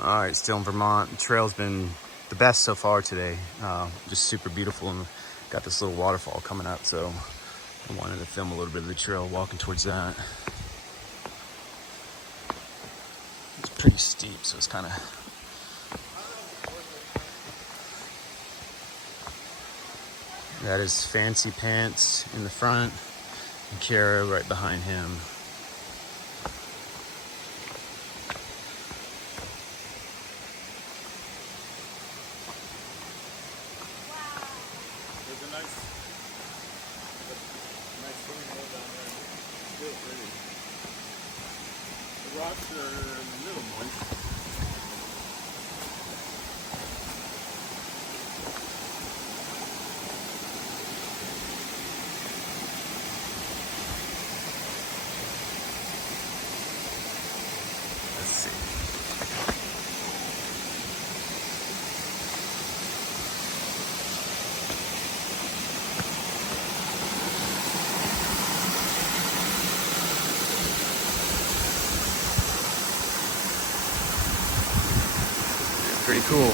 All right, still in Vermont. The trail's been the best so far today. Just super beautiful, and got this little waterfall coming up, so I wanted to film a little bit of the trail walking towards that. It's pretty steep, so it's kind of... That is Fancy Pants in the front, and Kara right behind him. There's a nice swimming hole down there. It's real pretty. The rocks are a little moist. Let's see. Pretty cool.